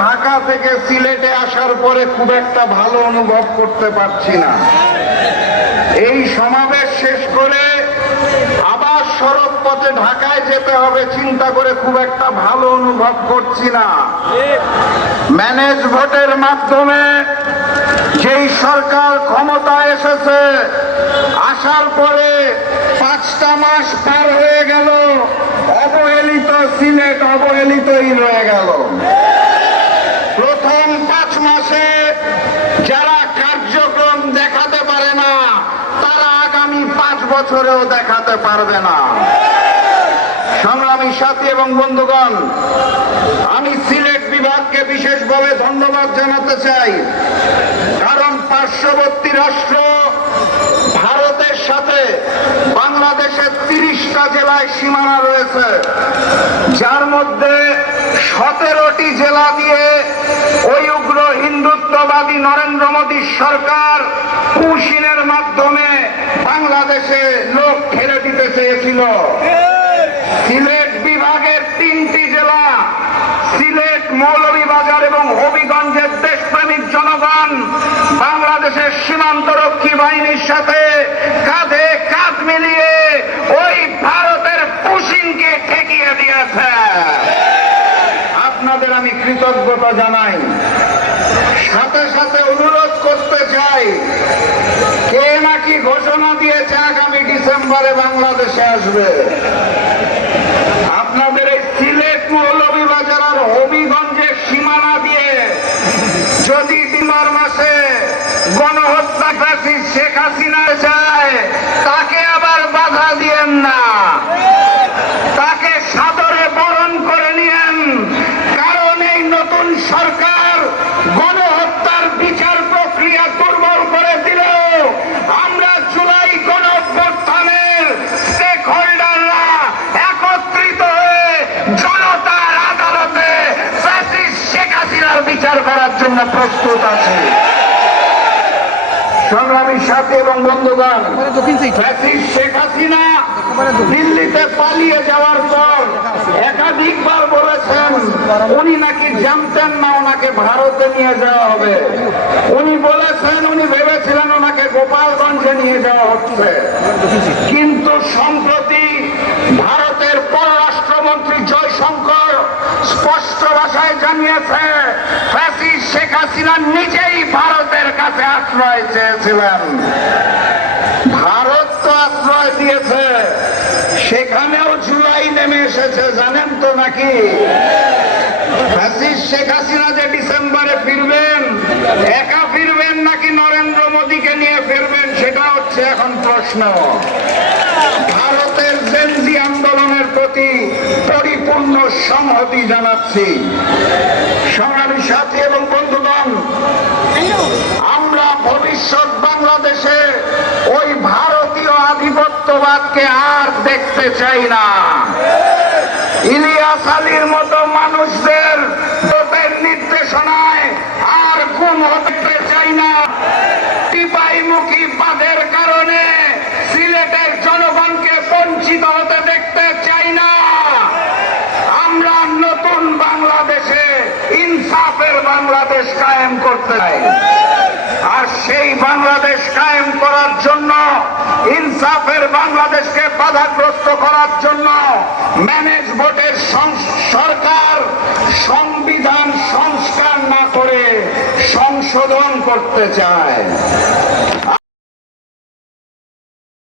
ঢাকা থেকে সিলেটে আসার পরে খুব একটা ভালো অনুভব করতে পারছি না। এই সমাবেশ শেষ করে আবার সড়ক পথে ঢাকায় যেতে হবে চিন্তা করে খুব একটা ভালো অনুভব করছি না। ম্যানেজ ভোটের মাধ্যমে যেই সরকার ক্ষমতায় এসেছে, আসার পরে 5টা মাস পার হয়ে গেল, অবহেলিত সিলেট অবহেলিতই রয়ে গেল। প্রথম 5 মাসে যারা কার্যক্রম দেখাতে পারে না, তারা আগামী 5 বছরেও দেখাতে পারবে না। সংগ্রামী সাথী এবং বন্ধুগণ, আমি সিলেট বিভাগকে বিশেষভাবে ধন্যবাদ জানাতে চাই, কারণ পার্শ্ববর্তী রাষ্ট্র ভারতের সাথে বাংলাদেশের 30টা জেলায় সীমানা রয়েছে, যার মধ্যে 17টি জেলা দিয়ে ওই উগ্র হিন্দুত্ববাদী নরেন্দ্র মোদী সরকার পুশিনের মাধ্যমে বাংলাদেশে লোক ঠেলে দিতে চেয়েছিল। সিলেট বিভাগের 3টি জেলা, সিলেট, মৌলভীবাজার এবং হবিগঞ্জের দেশপ্রেমিক জনগণ বাংলাদেশের সীমান্তরক্ষী বাহিনীর সাথে কাঁধে কাঁধ মিলিয়ে ওই ভারতের পুশিনকে ঠেকিয়ে দিয়েছে। আপনাদের আমি কৃতজ্ঞতা জানাই। সাথে সাথে অনুরোধ করতে চাই, কে নাকি ঘোষণা দিয়েছে আগামী ডিসেম্বরে বাংলাদেশে আসবে। আপনাদের এই সিলেট, মৌলভীবাজার আর হবিগঞ্জের সীমানা দিয়ে যদি ডিসেম্বর মাসে গণহত্যা ফ্যাসিস্ট শেখ হাসিনা চায়, তাকে আবার বাধা দিয়েন না, তাকে সাদরে বরণ করে নিয়েন। কারণ এই নতুন সরকার গণহত্যার বিচার প্রক্রিয়া দুর্বল করে দিলেও আমরা জুলাই গণঅভ্যুত্থানের স্টেক হোল্ডাররা একত্রিত হয়ে জনতার আদালতে ফ্যাসিস্ট শেখ হাসিনার বিচার করার জন্য প্রস্তুত আছি। সংগ্রামী সাথী এবং বন্ধুগণ, ফ্যাসিস্ট শেখ হাসিনা দিল্লিতে পালিয়ে যাওয়ার পর একাধিকবার বলেছেন উনি নাকি জানতেন না ওনাকে ভারতে নিয়ে যাওয়া হবে। উনি বলেছেন উনি ভেবেছিলেন ওনাকে গোপালগঞ্জে নিয়ে যাওয়া হচ্ছে, কিন্তু সম্প্রতি ভারতের পররাষ্ট্রমন্ত্রী জয়শঙ্কর স্পষ্ট ভাষায় জানিয়েছে ফ্যাসিস্ট শেখ হাসিনা নিজেই ভারতের কাছে আশ্রয় চেয়েছিলেন। ভারত তো আশ্রয় দিয়েছে, সেখানেও জুলাই নেমে এসেছে, জানেন তো নাকি? ফ্যাসিস্ট শেখ হাসিনা যে ডিসেম্বরে ফিরবেন, একা ফিরবেন নাকি নরেন্দ্র মোদীকে নিয়ে ফিরবেন, সেটা হচ্ছে এখন প্রশ্ন। ভারতের জেনজি আন্দোলনের প্রতি পরিপূর্ণ সংহতি জানাচ্ছি। সংগ্রামী সাথী এবং বন্ধুগণ, আমরা ভবিষ্যৎ বাংলাদেশে ওই ভারতীয় আধিপত্যবাদকে আর দেখতে চাই না। ইলিয়াস আলীর মতো মানুষদের নির্দেশনায় আর গুম হতে চাই না। টিপাইমুখী বাঁধের কারণে সিলেটের জনগণকে বঞ্চিত হতে দেখতে চাই না। আমরা নতুন বাংলাদেশে ইনসাফের বাংলাদেশ কায়েম করতে চাই। আর সেই বাংলাদেশ কায়েম করার জন্য, ইনসাফের বাংলাদেশকে বাধাগ্রস্ত করার জন্য ম্যানেজ ভোটের সরকার সংবিধান সংস্কার না করে সংশোধন করতে চায়।